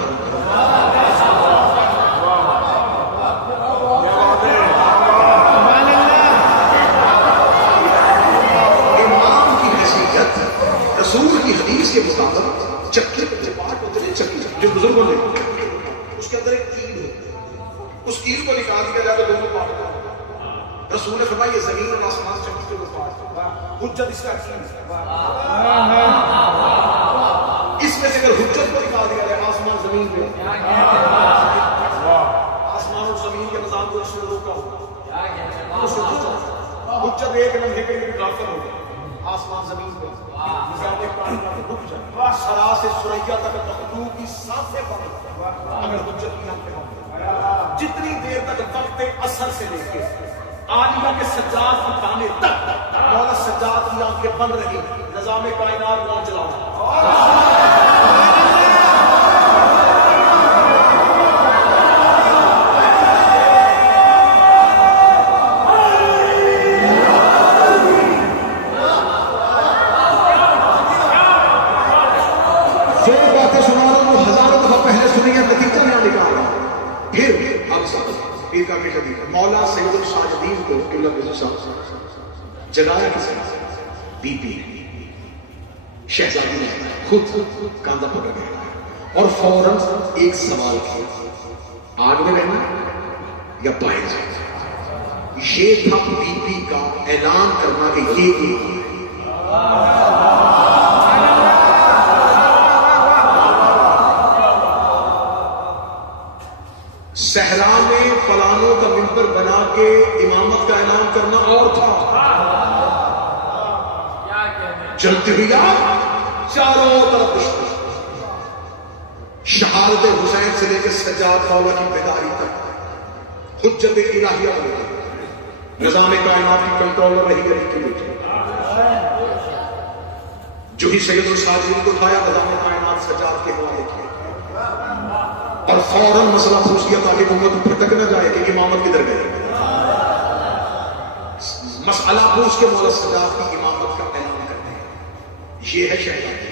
امام کی حیثیت رسول کی حدیث کے مطابق چکی پہ پاٹ ہوتے ہیں چکی جو بزرگوں نے اس کے اندر ایک کیل ہو اس کیل کو نکال دیا جائے تو دونوں پاٹ ہوتے رسول نے فرمایا یہ زمین اور آسمان چکی کے دو پاٹ حجت اس کا اس میں سے اگر حجت کو نکال دیا جائے آسمان زمین پہ آسمان اور زمین کے نظام کو اس میں روکا ہوگا حجت ایک لمحے کے لیے غافل ہوگا آسمان زمین پہ نظام کائنات رک جائے سرا سے سریا تک مخلوق کی سانسیں بند اگر حجت کی آنکھیں بند جتنی دیر تک وقت اثر سے لے کے عالیہ کے سجاد اٹھانے تک مولا سجاد کی آنکھیں بند رہی نظام کائنات کون چلاؤ مولا سید الساجدین کو جگایا کسی بی بی شہزادی نے خود کاندھا پکڑ گیا اور فوراً ایک سوال کیا آگ میں رہنا یا بائیں جانا یہ تھا بی بی کا اعلان کرنا کہ یہ صحرا میں فلانوں کا منبر بنا کے امامت کا اعلان کرنا اور تھا جلتی ہوئی چاروں طرف شہادت حسین سے لے کے سجاد مولا کی بیداری تک حجت الہیہ بن گئی نظام کائنات کی کنٹرولر رہی ہے کی بیٹی جو ہی سید الساجدین کو اٹھایا نظام کائنات سجاد کے حوالے کیا اور فوراً مسئلہ پوچھ کیا تاکہ امت بھٹک نہ جائے کہ امامت کدھر گئی مسئلہ پوچھ کے مولا سجاد کی امامت کا اعلان کرتے ہیں یہ ہے شہزادی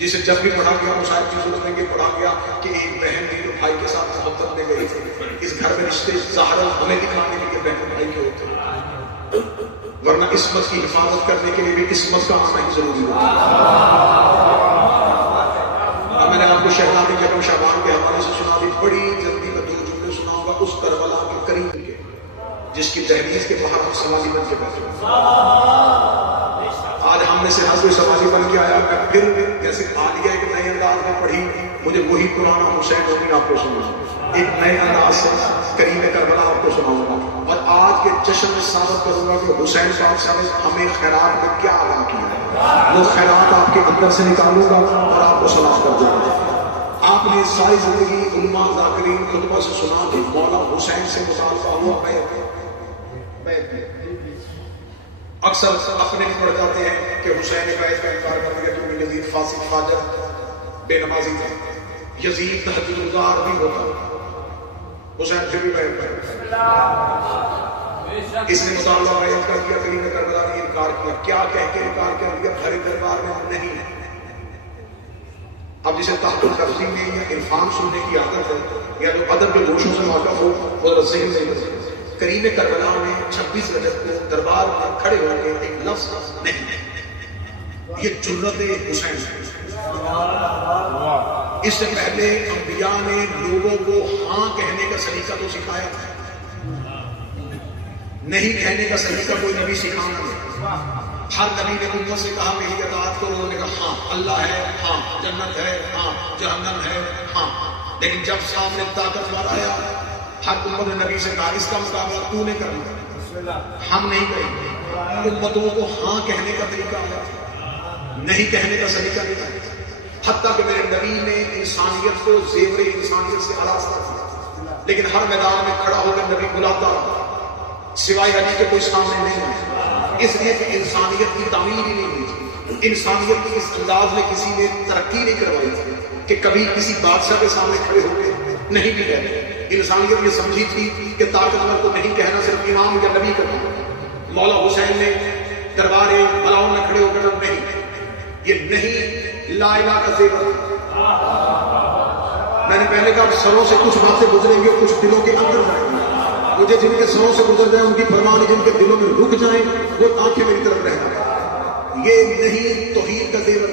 جسے جب بھی پڑھا گیا مشاہد کی صورت میں پڑھا گیا کہ ایک بہن بھی جو بھائی کے ساتھ محبت میں گئی تھی اس گھر میں رشتے ظاہر ہمیں دکھانے کے لیے بہن بھائی کے ہوتے ورنہ عصمت کی حفاظت کرنے کے لیے بھی عصمت کا آنا ہی ضروری ہوتا میں نے آپ کو شہزادی جگم شعبان کے حوالے سے سنا دی بڑی جلدی میں 2 جملے سناؤں گا اس کربلا کے قریب کے جس کی تحریر کے باہر ہم سوالی بن کے بیٹھے آج ہم نے سے ہر کوئی سوالی بن کے آیا میں پھر جیسے عالیہ ایک نئے انداز میں پڑھی مجھے وہی پرانا حسین ہوگی آپ کو سنا ایک نئے انداز سے کریم کربلا آپ کو سناؤں گا اور آج کے جشن میں ثابت کروں گا کہ حسین صاحب نے ہمیں خیرات میں کیا ادا کیا ہے وہ خیرات آپ کے اندر سے نکالوں گا اور آپ کو سلام کر دوں گا آپ نے ساری زندگی علماء ذاکرین خطبہ سے سنا کہ مولا حسین سے مطالبہ ہوا اکثر اپنے پڑھ جاتے ہیں کہ حسین بیعت کا انکار کر دیا کیونکہ یزید فاسق فاجر بے نمازی تھا یزید تہجد گزار بھی ہوتا حسین پھر بھی بیعت کر اس نے مطالبہ بیعت کر دیا کریم کربلا نے انکار کیا کیا کہہ کے انکار کر دیا گھر دربار میں ہم نہیں ہیں اب جسے تحت التفسیر میں یا عرفان سننے کی عادت ہے یا جو ادب کے گوشوں سے واقف ہو وہ ذہن نہیں کریم کربلا میں 26 رجب کو دربار میں کھڑے ہو کے ایک لفظ نہیں یہ جرت حسین اس سے پہلے انبیاء نے لوگوں کو ہاں کہنے کا سلیقہ تو سکھایا تھا، نہیں کہنے کا سلیقہ کوئی نبی سکھانا نہیں۔ ہر نبی نے امت سے کہا میری اطاعت کرو، انہوں نے کہا ہاں اللہ ہے، ہاں جنت ہے، ہاں جہنم ہے، ہاں۔ لیکن جب سامنے طاقتور آیا، ہر امت نے نبی سے کہا اس کا مقابلہ تو نے کرنا، ہم نہیں کریں گے۔ امتوں کو ہاں کہنے کا طریقہ آیا، نہیں کہنے کا سلیقہ نہیں آیا۔ حتیٰ کہ میرے نبی نے انسانیت کو زیور انسانیت سے آراستہ کیا، لیکن ہر میدان میں کھڑا ہو کر نبی بلاتا رہا، سوائے علی کے کوئی سامنے نہیں ہے، اس لیے کہ انسانیت کی تعمیر ہی نہیں ہوئی تھی۔ انسانیت کی اس انداز میں کسی نے ترقی نہیں کروائی تھی کہ کبھی کسی بادشاہ کے سامنے کھڑے ہو کے نہیں بھی کہتے۔ انسانیت یہ سمجھی تھی کہ طاقتور کو نہیں کہنا صرف امام یا نبی کا کام۔ مولا حسین نے دربار بلاؤن میں کھڑے ہو کر نہیں، یہ نہیں لا الہ کا زیور۔ میں نے پہلے کہا سروں سے کچھ باتیں گزریں گے، کچھ دلوں کے اندر جائیں گے۔ مجھے جن کے سروں سے گزر جائیں ان کی پرواہ نہیں، جن کے دلوں میں رک جائیں وہ آنکھیں میری طرف رہنا۔ یہ نہیں توحید کا زیور،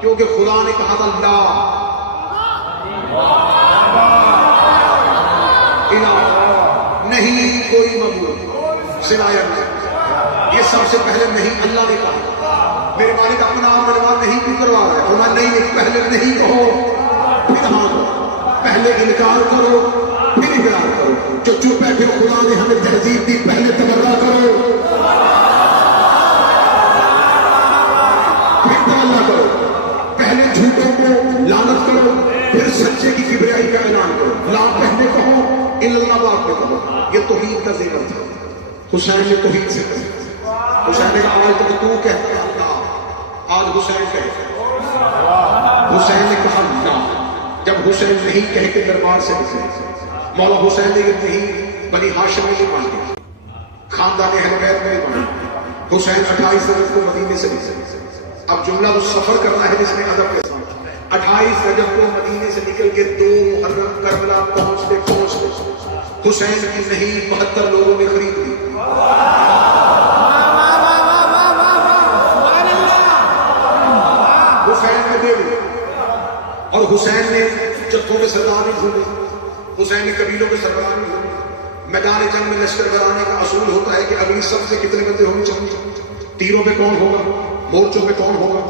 کیونکہ خدا نے کہا تھا لا الہ، نہیں کوئی معبود سوائے اللہ۔ یہ سب سے پہلے نہیں اللہ نے کہا۔ میرے مالک اپنا آپ بنوا نہیں کیوں کروا رہا ہے؟ فرمایا نہیں، پہلے نہیں کہو پھر ہاں کرو، پہلے انکار کرو پھر اقرار کرو۔ جو چپ ہے پھر خدا نے ہمیں تہذیب دی، پہلے تبرہ کرو پھر تبرہ کرو، پہلے جھوٹوں کو لعنت کرو پھر سچے کی کبریائی کا اعلان کرو۔ لا پہلے کہو الا اللہ بعد میں کہو۔ یہ توحید کا زیور تھا۔ حسین نے توحید سے کہا، حسین نے کہا آج تو کہتا ہے اللہ، آج حسین کہتا ہے۔ حسین نے کہا لا، جب حسین نہیں کہہ کے دربار سے نکلے، مولا حسین نے یہ نہیں بنی ہاشم میں نہیں مانگی، خاندان اہل بیت میں نہیں مانگی۔ حسین 28 رجب کو مدینے سے نکلے۔ اب جملہ وہ سفر کرنا ہے جس میں ادب کے ساتھ 28 رجب کو مدینے سے نکل کے 2 محرم کربلا پہنچتے حسین کی نہیں 72 لوگوں نے خرید لی۔ حسین نے دے لی، اور حسین نے جتھوں کے سردار نہیں بھولے، حسین نے قبیلوں کے سردار نہیں بھولے۔ میدان جنگ میں لشکر گرانے کا اصول ہوتا ہے کہ اگلی صف سے کتنے بندے ہونے چاہیے، تیروں پہ کون ہوگا، مورچوں پہ کون ہوگا،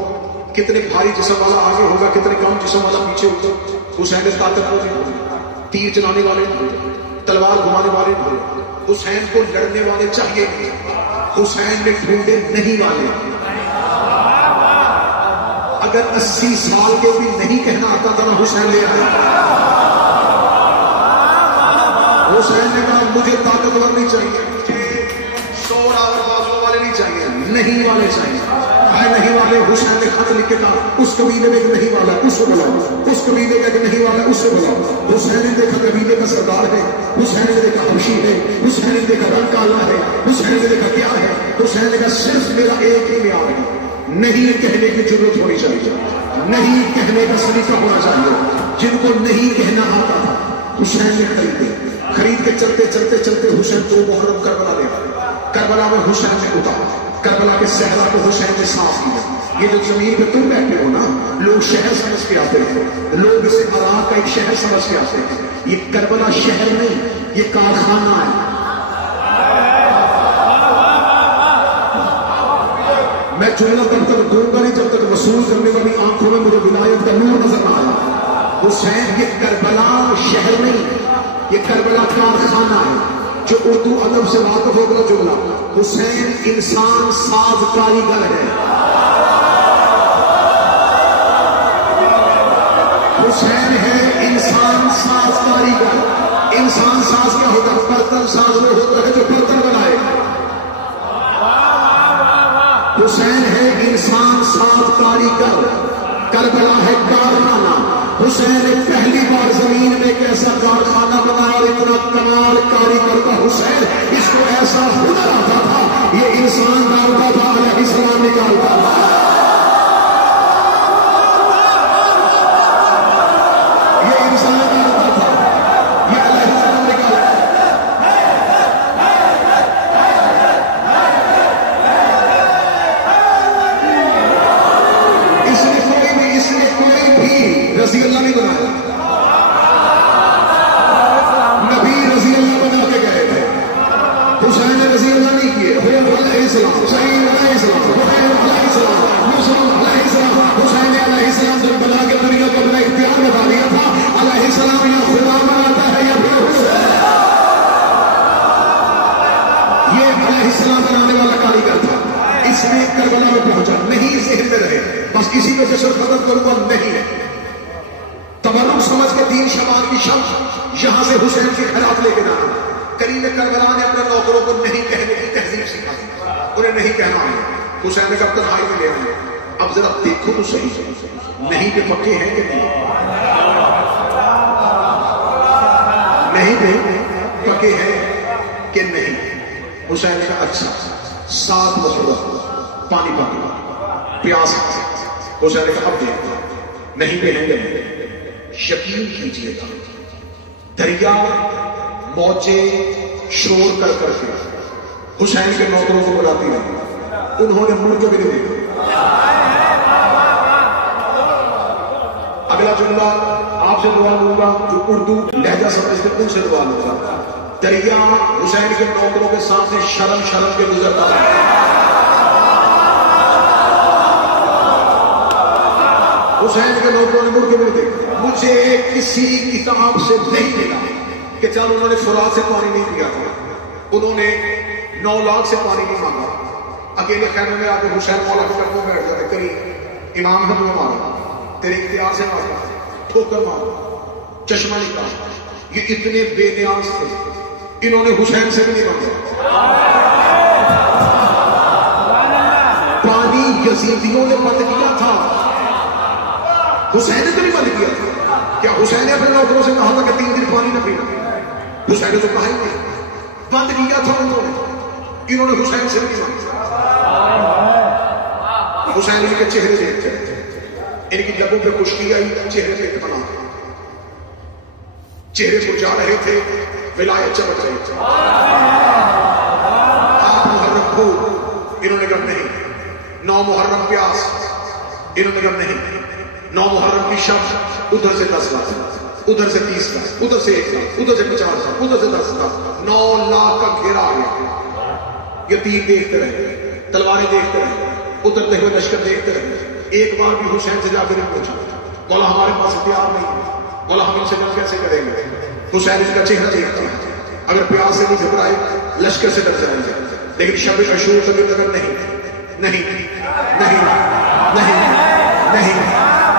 کتنے بھاری جسم والا آگے ہوگا، کتنے کم جسم والا پیچھے ہوگا۔ حسین نے طاقتور نہیں ہوگا، تیر چلانے والے نہیں ہوگا، تلوار گھمانے والے نہیں ہوگا۔ حسین کو لڑنے والے چاہیے، حسین نے ڈھونڈے نہیں والے۔ اگر 80 سال کے بھی نہیں کہنا آتا تھا نہ حسین لے آیا۔ حسین نے کہا مجھے طاقتور نہیں چاہیے، مجھے شور اور بازو والے نہیں چاہیے، نہیں والے چاہیے۔ نہیں والے حسین نے خط لکھ کے کہا اس قبیلے میں ایک نہیں والا اس کو بلاؤ، اس قبیلے میں ایک نہیں والا اس سے بلاؤ۔ حسین نے دیکھا قبیلے کا سردار ہے، حسین نے دیکھا حبشی ہے، حسین نے دیکھا رنگ کالا ہے، حسین نے دیکھا کیا ہے۔ حسین نے کہا صرف میرا ایک ہی معیار ہے، نہیں کہنے کی ضرورت ہونی چاہیے، نہیں کہنے کا سلیقہ ہونا چاہیے۔ جن کو نہیں کہنا آتا تھا حسین نے خرید کے چلتے چلتے چلتے حسین کو محرم کربلا لے آئے۔ کربلا میں حسین نے اتارا، کربلا کے صحرا کو حسین نے صاف کیا۔ یہ جو زمین پہ تم بیٹھے ہو نا، لوگ شہر سمجھ کے آتے ہیں، لوگ اسے عراق کا ایک شہر سمجھ کے آتے ہیں۔ یہ کربلا شہر نہیں، یہ کارخانہ ہے۔ میں جملہ تب تک دوں گا نہیں جب تک وصول کرنے والی آنکھوں میں مجھے ولایت کا نور نظر نہ آیا۔ حسین یہ کربلا شہر نہیں، یہ کربلا کارخانہ ہے۔ جو اردو ادب سے واقف ہوگا جملہ، حسین انسان ساز کاریگر ہے۔ حسین ہے انسان ساز کاریگر۔ انسان ساز کیا ہوتا ہے؟ برتن ساز وہ ہوتا ہے جو برتن بنائے۔ حسین ہے انسان ساز کاریگر، کربلا ہے کارخانہ۔ حسین نے پہلی بار زمین میں ایک ایسا کارخانہ بنایا اور اتنا کمال کاریگر کا حسین، اس کو ایسا ہنر آتا تھا، یہ انسان ڈالتا تھا، علیہ السلام نکالتا تھا۔ یہ انسان ڈالتا تھا، یہ علیہ السلام نکالتا تھا۔ اس نے کوئی بھی رضی کا جسر ختم کروں گا نہیں. تبرک سمجھ کے 3 شعبان کی شب یہاں سے حسین کے خلاف لے کے جانا. کریم کربلا نے اپنے نوکروں کو نہیں کہنے کی تہذیب سکھائی. انہیں نہیں کہنا ہے. حسین نے کب تنہائی میں لے آئے. اب ذرا دیکھو تو صحیح, نہیں پہ پکے ہیں کہ نہیں, نہیں پہ پکے ہیں کہ نہیں. حسین کا اچھا 7 مرتبہ پانی پانا پیاس. حسین کا اب دیکھتا نہیں پہ ہیں کہ نہیں. یقین کیجیے گا دریا موجیں شور کر کر کے حسین کے نوکروں کو بلاتی رہی. انہوں نے ملک بھی نہیں دیکھا. اگلا جملہ آپ سے دعا لوں گا جو اردو لہجہ سمجھتے ان سے دعا لوں گا. دریا حسین کے نوکروں کے سامنے شرم شرم کے گزرتا ہے. حسین کے نوکروں نے مڑ کے بھی دیکھا. مجھے کسی کتاب سے نہیں ملا کہ چل انہوں نے فرات سے پانی نہیں پیا تھا, انہوں نے 9 لاکھ سے پانی نہیں مانگا. اکیلے خیمے میں آ کے حسین مولا کے قدموں میں بیٹھ جاتے. تیری امام ہے تمہیں مارا, تیرے اختیار سے مارا, ٹھوکر مارا, چشمہ نکالا. یہ اتنے بے نیاز تھے, انہوں نے حسین سے بھی نہیں مانگا. پانی یزیدیوں نے بند کیا تھا, حسین نے تو نہیں بند کیا تھا. کیا حسین نے اپنے نوکروں سے کہا تھا کہ 3 دن پانی نہ پینا؟ حسین نے تو کہا ہی نہیں. بند کیا تھا انہوں نے حسین سے نہیں مانگا. حسین ان کے چہرے دیکھتے رہے, ان کی لبوں پہ خشکی آئی, چہرے پہ اطمینان, چہرے کو جا رہے تھے, ولایت چمک رہی تھی. آپ محرم کو انہوں نے کہا نہیں. 9 محرم پیاس انہوں نے کہا نہیں. 9 محرم کی شب ادھر سے 10 لاکھ, ادھر سے 30 لاکھ, ادھر سے 1 لاکھ, ادھر سے 50 لاکھ, ادھر سے 10 لاکھ. 9 لاکھ کا گھیرا آ گیا. یہ تیر دیکھتے رہے, تلواریں دیکھتے رہے, اترتے ہوئے لشکر دیکھتے رہے. ایک بار بھی حسین سے جا کے نہیں پوچھا مولا ہمارے پاس ہتھیار نہیں, مولا ہم ان سے جنگ کیسے کریں گے. حسین اس کا چہرہ دیکھتا ہے. اگر پیاس سے نہیں گھبرائے لشکر سے ڈر جائیں گے. لیکن شب عاشور کبھی تک نہیں نہیں نہیں نہیں نہیں.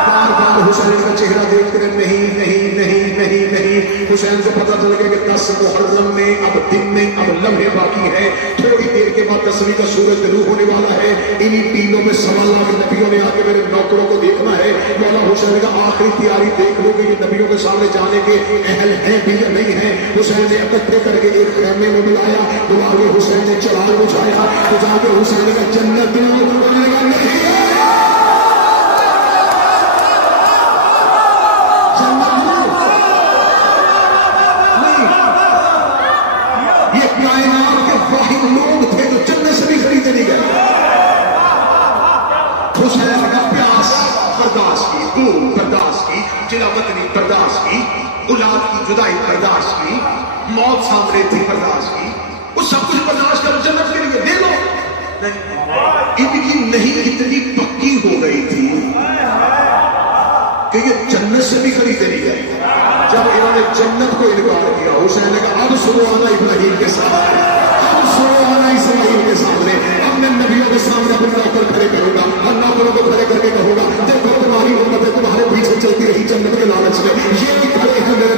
بار بار حسین کا چہرہ دیکھ کر نہیں نہیں نہیں نہیں نہیں. حسین کو پتہ چل گیا کہ 10 محرم میں اب دن میں اب لمحے باقی ہے. تھوڑی دیر کے بعد 10ویں کا سورج طلوع ہونے والا ہے. انہی ٹینوں میں 1.25 لاکھ نبیوں نے آ کے میرے نوکروں کو دیکھنا ہے. مولا حسین کا آخری تیاری دیکھ لو کہ یہ نبیوں کے سامنے جانے کے اہل ہیں بھی یا نہیں ہیں. حسین نے اکٹھے کر کے ایک خیمے میں ملایا. دعا کے حسین نے چراغ بجھایا. بجھا کے حسین کا جنت نہیں لوگ تھے جو جنت سے بھی خریدے نہیں گئے. حسین کا پیاس برداشت کی, دھوپ برداشت کی, جلا وطنی برداشت کی, اولاد کی جدائی برداشت کی, موت سامنے تھی برداشت کی. وہ سب کچھ برداشت کر جنت کے لیے دے لو. ان کی نہیں اتنی پکی ہو گئی تھی کہ یہ جنت سے بھی خریدے نہیں گئے. جب انہوں نے جنت کو انکار کیا, حسین نے کہا اب سنو آنا ابراہیم کے ساتھ, اسرائیل کے سامنے اپنے نبیوں کے سامنے اپنے نوکر کھڑے کروں گا. ہر نوکروں کو کھڑے کر کے کہوں گا دیکھو تمہاری امت ہے تمہارے پیچھے چلتی رہی جنت کے لالچ میں, یہ بھی کھڑے ہیں میرے